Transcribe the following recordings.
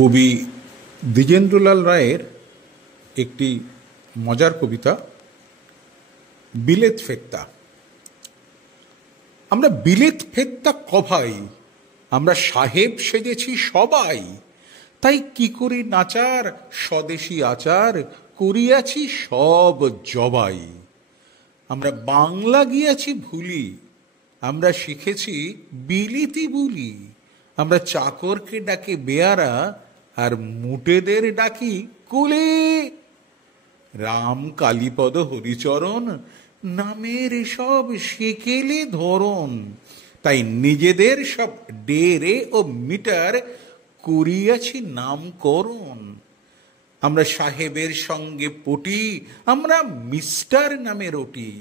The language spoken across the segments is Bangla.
কবি দ্বিজেন্দ্রলাল রায়ের একটি মজার কবিতা বিলেত ফেত্তা। আমরা বিলেত ফেত্তা কভাই, আমরা সাহেব সেজেছি সবাই, তাই কি করি নাচার স্বদেশী আচার করিয়াছি সব জবাই। আমরা বাংলা গিয়াছি ভুলি, আমরা শিখেছি বিলিতি বুলি। আমরা চাকরকে ডাকে বেয়ারা আর মুটেদের ডাকি কুলি। রাম কালীপদ হরিচরণ নামের সব সেকেলে ধরন, তাই নিজেদের সব ডেরে ও মিটার করিয়াছি নামকরণ। আমরা সাহেবের সঙ্গে পটি, আমরা মিস্টার নামে রটি।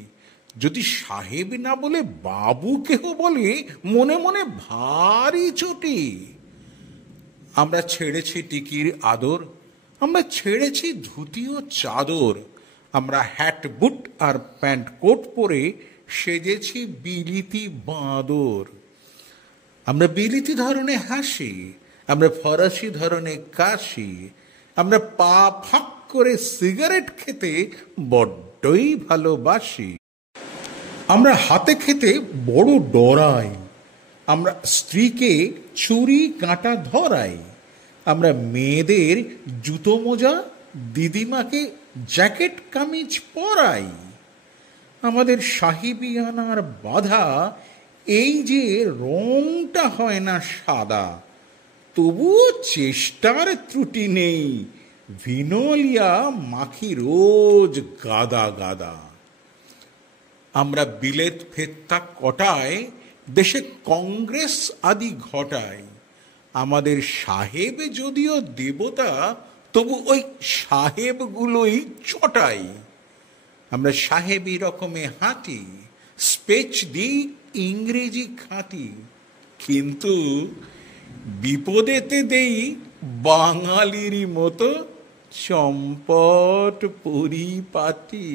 যদি সাহেব না বলে বাবু কেহ বলে, মনে মনে ভারী চটি। আমরা ছেড়েছি টিকির আদর, আমরা ছেড়েছি ধুতি ও চাদর। আমরা হ্যাট বুট আর প্যান্ট কোট পরে সেজেছি বিলিতি বাঁদর। আমরা বিলিতি ধরনে হাসি, আমরা ফরাসি ধরনে কাশি। আমরা পা ফাঁক করে সিগারেট খেতে বড্ডই ভালোবাসি। আমরা হাতে খেতে বড় ডরাই, আমরা স্ত্রীকে ছুরি কাঁটা ধরাই। আমরা মেয়েদের জুতো মোজা, দিদিমাকে জ্যাকেট কামিজ পরাই। আমাদের সাহেবিয়ানার বাধা এই যে রংটা হয় না সাদা, তবুও চেষ্টার ত্রুটি নেই, ভিনোলিয়া মাখি রোজ গাদা গাদা। আমরা বিলেত ফেত্তা কটায় দেশে কংগ্রেস আদি ঘটায়। আমাদের সাহেব যদিও দেবতা, তবু ওই সাহেবগুলোই চটাই। আমরা সাহেবী রকমে হাঁটি, স্পেচ দিই ইংরেজি খাঁটি, কিন্তু বিপদেতে দেই বাঙালিরই মতো চম্পট পরিপাটি।